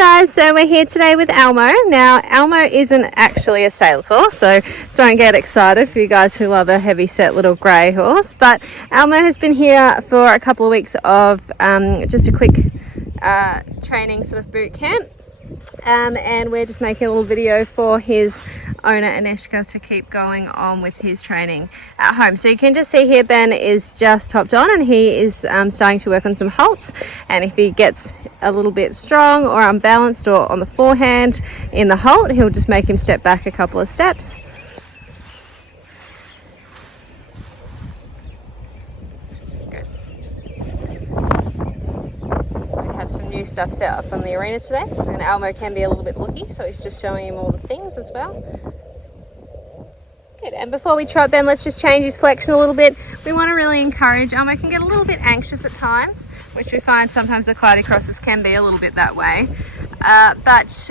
guys, so we're here today with Elmo. Now Elmo isn't actually a sales horse, so don't get excited for you guys who love a heavy set little grey horse, but Elmo has been here for a couple of weeks of just a quick training sort of boot camp, and we're just making a little video for his owner Aneshka to keep going on with his training at home. So you can just see here Ben is just topped on and he is starting to work on some halts, and if he gets a little bit strong or unbalanced or on the forehand in the halt, he'll just make him step back a couple of steps. Good. We have some new stuff set up on the arena today, and Elmo can be a little bit looky, so he's just showing him all the things as well. Good. And before we trot Ben, let's just change his flexion a little bit. We want to really encourage, Elmo can get a little bit anxious at times, which we find sometimes the Clyde crosses can be a little bit that way. But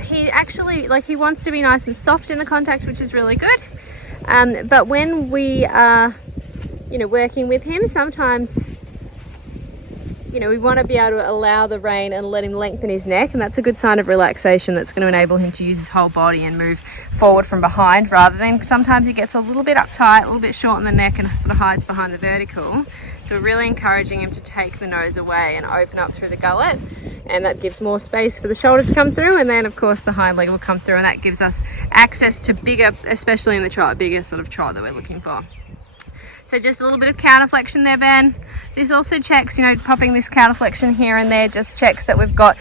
he actually, he wants to be nice and soft in the contact, which is really good. But when we are, working with him, sometimes, we want to be able to allow the rein and let him lengthen his neck, and that's a good sign of relaxation. That's going to enable him to use his whole body and move forward from behind, rather than sometimes he gets a little bit uptight, a little bit short in the neck and sort of hides behind the vertical. So we're really encouraging him to take the nose away and open up through the gullet, and that gives more space for the shoulder to come through, and then of course the hind leg will come through, and that gives us access to bigger, especially in the trot, bigger sort of trot that we're looking for. So just a little bit of counterflexion there, Ben. This also checks, popping this counterflexion here and there just checks that we've got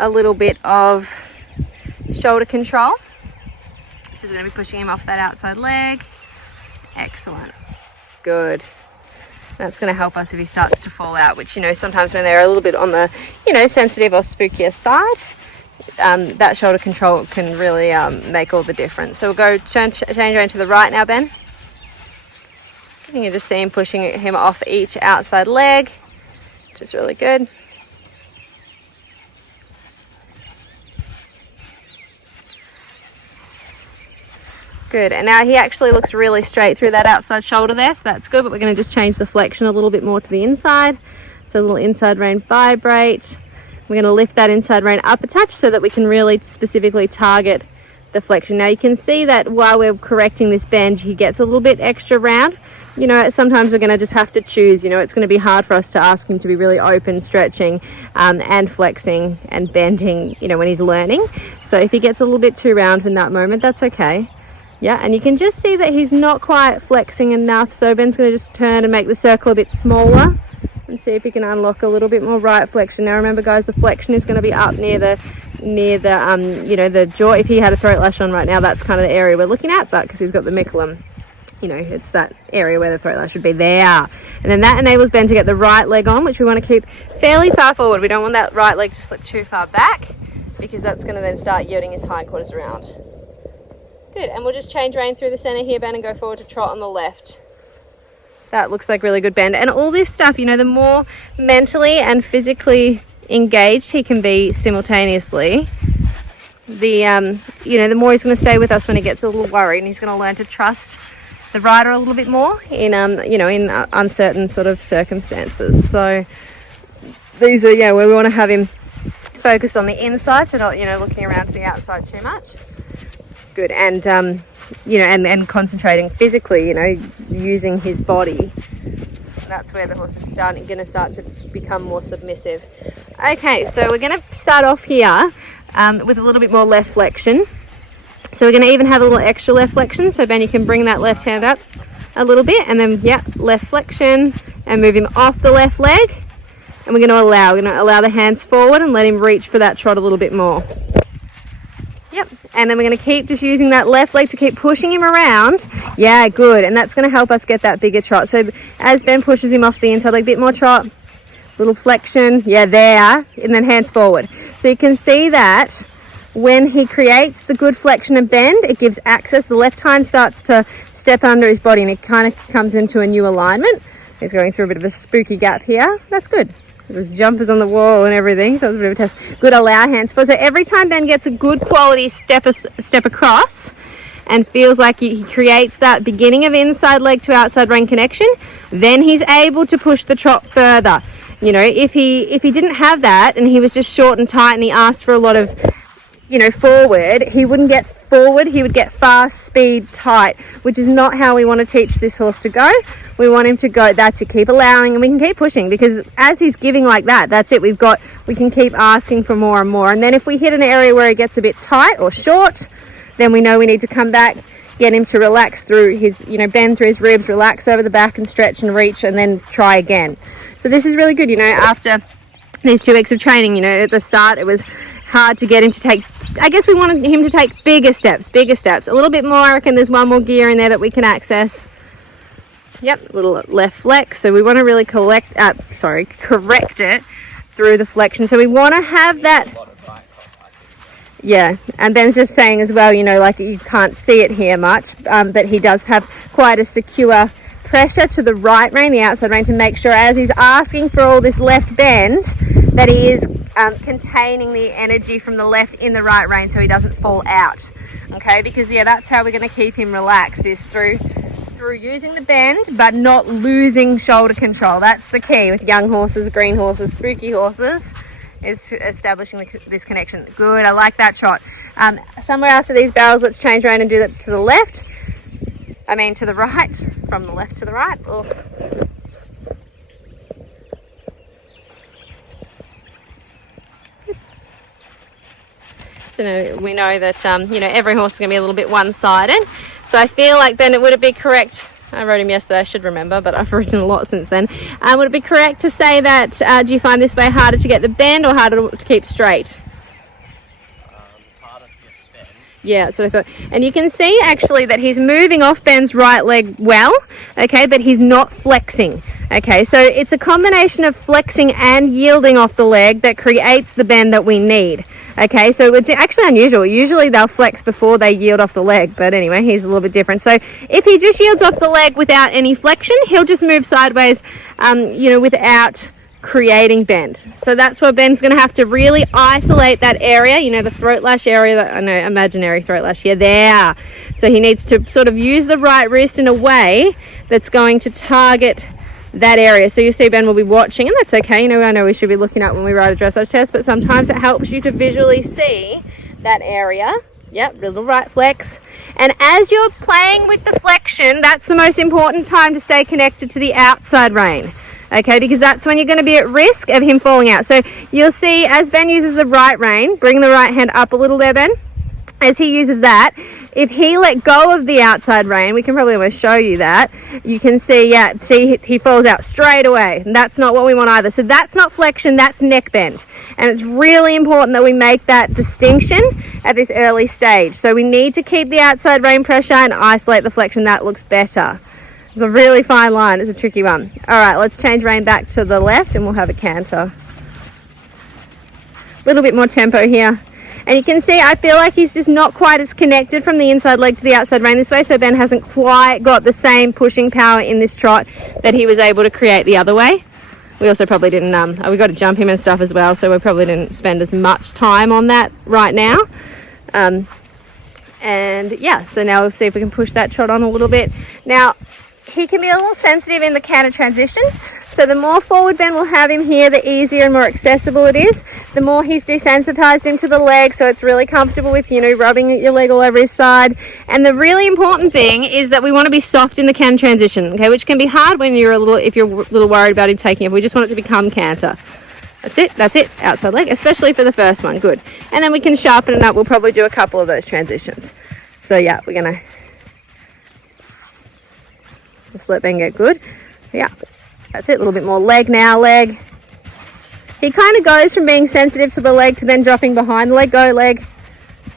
a little bit of shoulder control. Just going to be pushing him off that outside leg. Excellent. Good. That's going to help us if he starts to fall out, which, sometimes when they're a little bit on the, sensitive or spookier side, that shoulder control can really make all the difference. So we'll go change around to the right now, Ben. You can just see him pushing him off each outside leg, which is really good. Good, and now he actually looks really straight through that outside shoulder there, so that's good, but we're going to just change the flexion a little bit more to the inside. So a little inside rein vibrate. We're going to lift that inside rein up a touch so that we can really specifically target the flexion. Now you can see that while we're correcting this bend, he gets a little bit extra round. Sometimes we're going to just have to choose. It's going to be hard for us to ask him to be really open, stretching, and flexing and bending, when he's learning. So if he gets a little bit too round in that moment, that's okay. Yeah, and you can just see that he's not quite flexing enough. So Ben's going to just turn and make the circle a bit smaller and see if he can unlock a little bit more right flexion. Now remember, guys, the flexion is going to be up near the the jaw. If he had a throat lash on right now, that's kind of the area we're looking at, but because he's got the micculum, it's that area where the throat lash should be there. And then that enables Ben to get the right leg on, which we want to keep fairly far forward. We don't want that right leg to slip too far back, because that's going to then start yielding his hindquarters around. Good, and we'll just change rein through the center here, Ben, and go forward to trot on the left. That looks like really good bend. And all this stuff, the more mentally and physically engaged he can be simultaneously, the the more he's going to stay with us when he gets a little worried, and he's going to learn to trust the rider a little bit more in in uncertain sort of circumstances. So these are where we want to have him focus on the inside, so not looking around to the outside too much. Good. And and concentrating physically, using his body. That's where the horse is going to start to become more submissive. Okay, so we're going to start off here with a little bit more left flexion. So we're going to even have a little extra left flexion. So Ben, you can bring that left hand up a little bit, and then left flexion, and move him off the left leg. And we're going to allow the hands forward and let him reach for that trot a little bit more. Yep. And then we're going to keep just using that left leg to keep pushing him around. Yeah, good. And that's going to help us get that bigger trot. So as Ben pushes him off the inside leg, a bit more trot, little flexion. Yeah, there. And then hands forward. So you can see that when he creates the good flexion and bend, it gives access. The left hind starts to step under his body, and it kind of comes into a new alignment. He's going through a bit of a spooky gap here. That's good. There's jumpers on the wall and everything. So it was a bit of a test. Good, allow hands forward. So every time Ben gets a good quality step across and feels like he creates that beginning of inside leg to outside rein connection, then he's able to push the trot further. You know, if he didn't have that and he was just short and tight and he asked for a lot of, you know, forward, he wouldn't get forward, he would get fast, speed, tight, which is not how we want to teach this horse to go. We want him to go, that's it, keep allowing, and we can keep pushing, because as he's giving like that, that's it, we can keep asking for more and more. And then if we hit an area where he gets a bit tight or short, then we know we need to come back, get him to relax through his, you know, bend through his ribs, relax over the back and stretch and reach, and then try again. So this is really good, you know, after these 2 weeks of training. You know, at the start it was hard to get him to take, I guess we wanted him to take bigger steps, a little bit more. I reckon there's one more gear in there that we can access. Yep, little left flex. So we want to really correct it through the flexion. So we want to have that. Yeah, and Ben's just saying as well, you know, like you can't see it here much, but he does have quite a secure pressure to the right rein, the outside rein, to make sure as he's asking for all this left bend that he is containing the energy from the left in the right rein so he doesn't fall out. Okay, because yeah, that's how we're going to keep him relaxed, is through using the bend but not losing shoulder control. That's the key with young horses, green horses, spooky horses, is establishing this connection. Good, I like that shot. Somewhere after these barrels, let's change around and do that to the left. I mean to the right, from the left to the right. Oh. So we know that you know, every horse is going to be a little bit one-sided. So I feel like, Ben, would it be correct? I rode him yesterday, I should remember, but I've ridden a lot since then. Would it be correct to say that, do you find this way harder to get the bend or harder to keep straight? Harder to get bend. Yeah, that's what I thought. And you can see actually that he's moving off Ben's right leg well, okay, but he's not flexing. Okay, so it's a combination of flexing and yielding off the leg that creates the bend that we need. Okay, so it's actually unusual. Usually they'll flex before they yield off the leg, but anyway, he's a little bit different. So if he just yields off the leg without any flexion, he'll just move sideways, you know, without creating bend. So that's where Ben's going to have to really isolate that area, you know, the throat lash area, that, I know, imaginary throat lash here, there. So he needs to sort of use the right wrist in a way that's going to target that area. So you see Ben will be watching, and that's okay. You know, I know we should be looking at when we ride a dressage test, but sometimes it helps you to visually see that area. Yep, little right flex. And as you're playing with the flexion, that's the most important time to stay connected to the outside rein. Okay, because that's when you're going to be at risk of him falling out. So you'll see as Ben uses the right rein, bring the right hand up a little there, Ben. As he uses that, if he let go of the outside rein, we can probably almost show you that, you can see, yeah, see he falls out straight away. And that's not what we want either. So that's not flexion, that's neck bend. And it's really important that we make that distinction at this early stage. So we need to keep the outside rein pressure and isolate the flexion. That looks better. It's a really fine line. It's a tricky one. All right, let's change rein back to the left and we'll have a canter. A little bit more tempo here. And you can see, I feel like he's just not quite as connected from the inside leg to the outside rein this way, so Ben hasn't quite got the same pushing power in this trot that he was able to create the other way. We also probably didn't, we got to jump him and stuff as well, so we probably didn't spend as much time on that right now. And yeah, so now we'll see if we can push that trot on a little bit. Now, he can be a little sensitive in the canter transition. So the more forward Ben will have him here, the easier and more accessible it is. The more he's desensitized him to the leg, so it's really comfortable with, you know, rubbing your leg all over his side. And the really important thing is that we want to be soft in the canter transition, okay, which can be hard when you're if you're a little worried about him taking off. We just want it to become canter. That's it, outside leg, especially for the first one, good. And then we can sharpen it up. We'll probably do a couple of those transitions. So yeah, we're gonna just let Ben get good. Yeah. That's it, a little bit more leg now, leg. He kind of goes from being sensitive to the leg to then dropping behind the leg, go leg.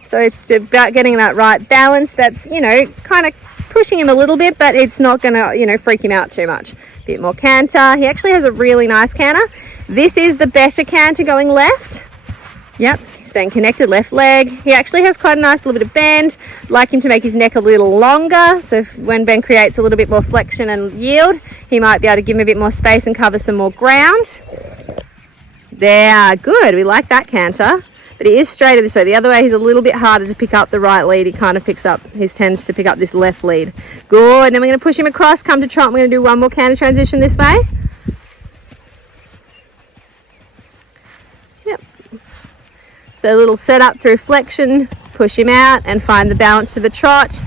So it's about getting that right balance that's, you know, kind of pushing him a little bit, but it's not going to, you know, freak him out too much. A bit more canter. He actually has a really nice canter. This is the better canter going left. Yep, staying connected, left leg. He actually has quite a nice little bit of bend. Like him to make his neck a little longer, so when Ben creates a little bit more flexion and yield, he might be able to give him a bit more space and cover some more ground. There, good, we like that canter. But he is straighter this way. The other way, he's a little bit harder to pick up the right lead. He kind of tends to pick up this left lead. Good, and then we're going to push him across, come to trot. We're going to do one more canter transition this way. So a little setup through flexion, push him out and find the balance to the trot.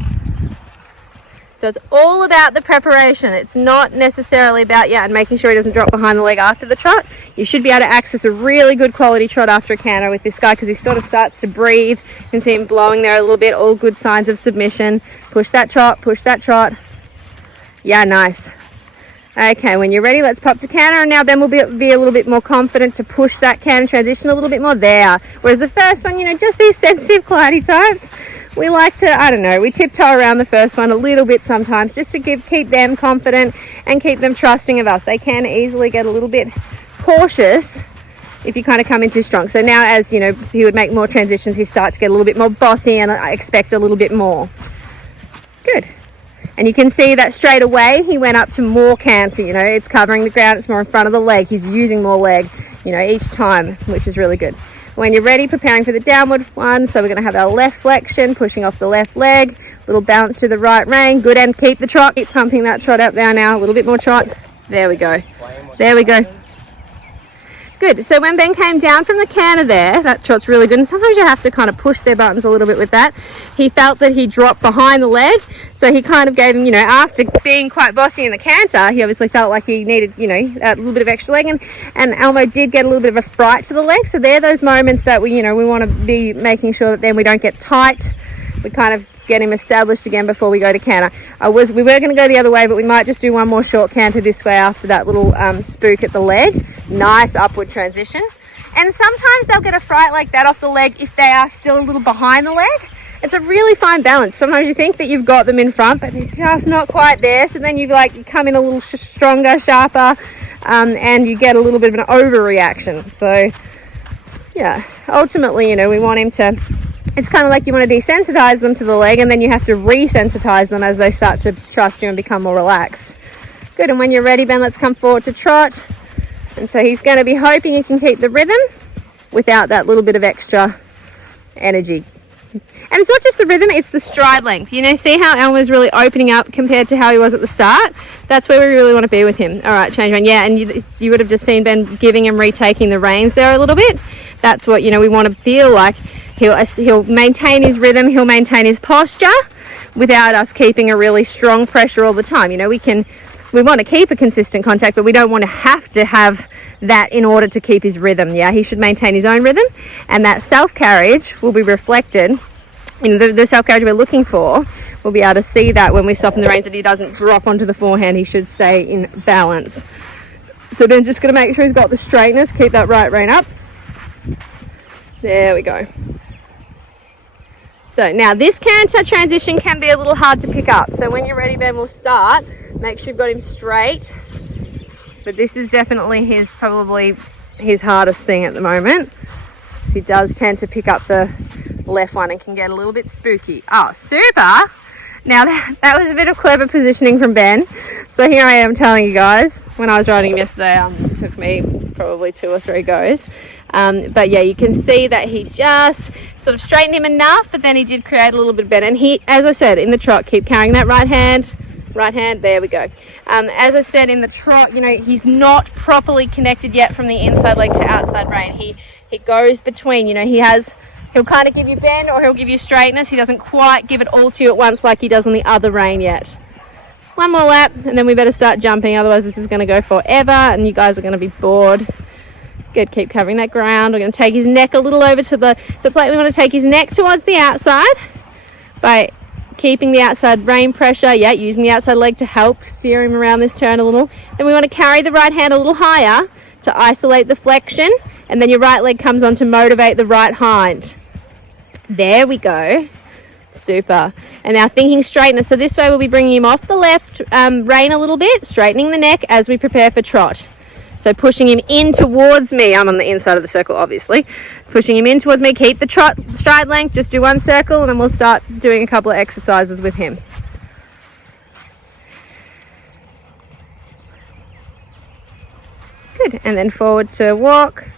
So it's all about the preparation. It's not necessarily about, and making sure he doesn't drop behind the leg after the trot. You should be able to access a really good quality trot after a canter with this guy because he sort of starts to breathe. You can see him blowing there a little bit, all good signs of submission. Push that trot, push that trot. Yeah, nice. Okay, when you're ready, let's pop to canter, and now then we'll be a little bit more confident to push that canter transition a little bit more there. Whereas the first one, just these sensitive climbing types, we like to, I don't know, we tiptoe around the first one a little bit sometimes just to keep them confident and keep them trusting of us. They can easily get a little bit cautious if you kind of come in too strong. So now as, he would make more transitions, he starts to get a little bit more bossy and I expect a little bit more. Good. And you can see that straight away he went up to more canter, it's covering the ground, it's more in front of the leg, he's using more leg, each time, which is really good. When you're ready, preparing for the downward one, so we're going to have our left flexion, pushing off the left leg, little bounce to the right rein, good, and keep the trot, keep pumping that trot up there now, a little bit more trot, there we go, there we go. Good. So when Ben came down from the canter there, that trot's really good. And sometimes you have to kind of push their buttons a little bit with that. He felt that he dropped behind the leg. So he kind of gave him, after being quite bossy in the canter, he obviously felt like he needed, a little bit of extra leg. And Elmo did get a little bit of a fright to the leg. So they're those moments that we want to be making sure that then we don't get tight. We kind of get him established again before we go to canter. We were going to go the other way, but we might just do one more short canter this way after that little spook at the leg. Nice upward transition. And sometimes they'll get a fright like that off the leg if they are still a little behind the leg. It's a really fine balance. Sometimes you think that you've got them in front, but they're just not quite there. So then you come in a little stronger, sharper, and you get a little bit of an overreaction. So yeah, ultimately, we want him to, it's kind of like you want to desensitize them to the leg and then you have to resensitize them as they start to trust you and become more relaxed. Good, and when you're ready, Ben, let's come forward to trot. And so he's going to be hoping he can keep the rhythm without that little bit of extra energy. And it's not just the rhythm, it's the stride length. See how Elmo's really opening up compared to how he was at the start? That's where we really want to be with him. All right, change rein. Yeah, and you would have just seen Ben giving and retaking the reins there a little bit. That's what, we want to feel like. He'll maintain his rhythm, he'll maintain his posture without us keeping a really strong pressure all the time. We want to keep a consistent contact, but we don't want to have that in order to keep his rhythm. Yeah, he should maintain his own rhythm, and that self-carriage will be reflected in the self-carriage we're looking for. We'll be able to see that when we soften the reins, that he doesn't drop onto the forehand. He should stay in balance. So then just going to make sure he's got the straightness, keep that right rein up. There we go. So now this canter transition can be a little hard to pick up. So when you're ready, Ben, we'll start. Make sure you've got him straight. But this is definitely probably his hardest thing at the moment. He does tend to pick up the left one and can get a little bit spooky. Oh, super. Now that was a bit of clever positioning from Ben. So here I am telling you guys, when I was riding him yesterday, it took me probably 2 or 3 goes. But yeah, you can see that he just sort of straightened him enough, but then he did create a little bit better. And he, as I said, in the trot, keep carrying that right hand, there we go. As I said, in the trot, he's not properly connected yet from the inside leg to outside rein. He goes between, he'll kind of give you bend or he'll give you straightness. He doesn't quite give it all to you at once like he does on the other rein yet. One more lap and then we better start jumping, otherwise this is going to go forever and you guys are going to be bored. Good, keep covering that ground. We're going to take his neck a little over to so it's like we want to take his neck towards the outside by keeping the outside rein pressure, using the outside leg to help steer him around this turn a little. Then we want to carry the right hand a little higher to isolate the flexion, and then your right leg comes on to motivate the right hind. There we go. Super. And now thinking straightness. So this way we'll be bringing him off the left rein a little bit, straightening the neck as we prepare for trot. So pushing him in towards me. I'm on the inside of the circle, obviously. Pushing him in towards me. Keep the stride length. Just do one circle and then we'll start doing a couple of exercises with him. Good. And then forward to walk.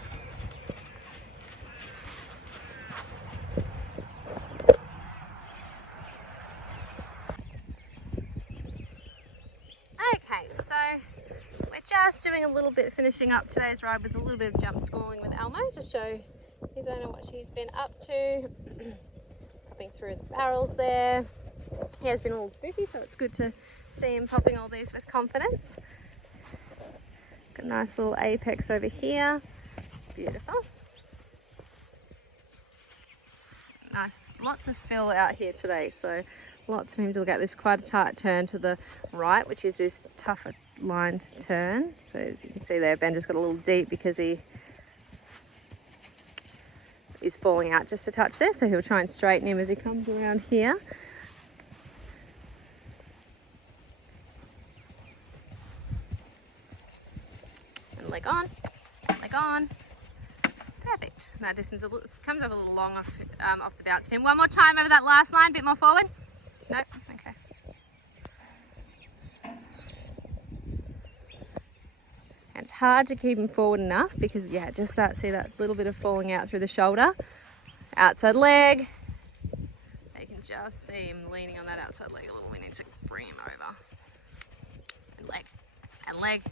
Okay, so we're just doing a little bit, finishing up today's ride with a little bit of jump schooling with Elmo to show his owner what she's been up to. Popping through the barrels there. He has been a little spoopy, so it's good to see him popping all these with confidence. Got a nice little apex over here. Beautiful. Nice, lots of fill out here today, so lots for him to look at. There's quite a tight turn to the right, which is this tougher line to turn. So as you can see there, Ben just got a little deep because he is falling out just a touch there, so he'll try and straighten him as he comes around here. And leg on, leg on. Perfect. And that distance comes up a little long off the bounce pin. One more time over that last line, a bit more forward. Nope, okay. And it's hard to keep him forward enough because, yeah, just see that little bit of falling out through the shoulder. Outside leg. You can just see him leaning on that outside leg a little. We need to bring him over. And leg. And leg.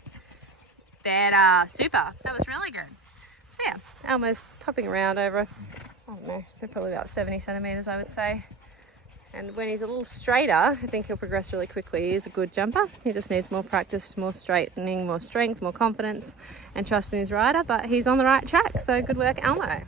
Better. Super. That was really good. So yeah, Elmo's popping around over, I don't know, they're probably about 70 centimetres, I would say. And when he's a little straighter, I think he'll progress really quickly. He's a good jumper. He just needs more practice, more straightening, more strength, more confidence, and trust in his rider. But he's on the right track, so good work, Elmo.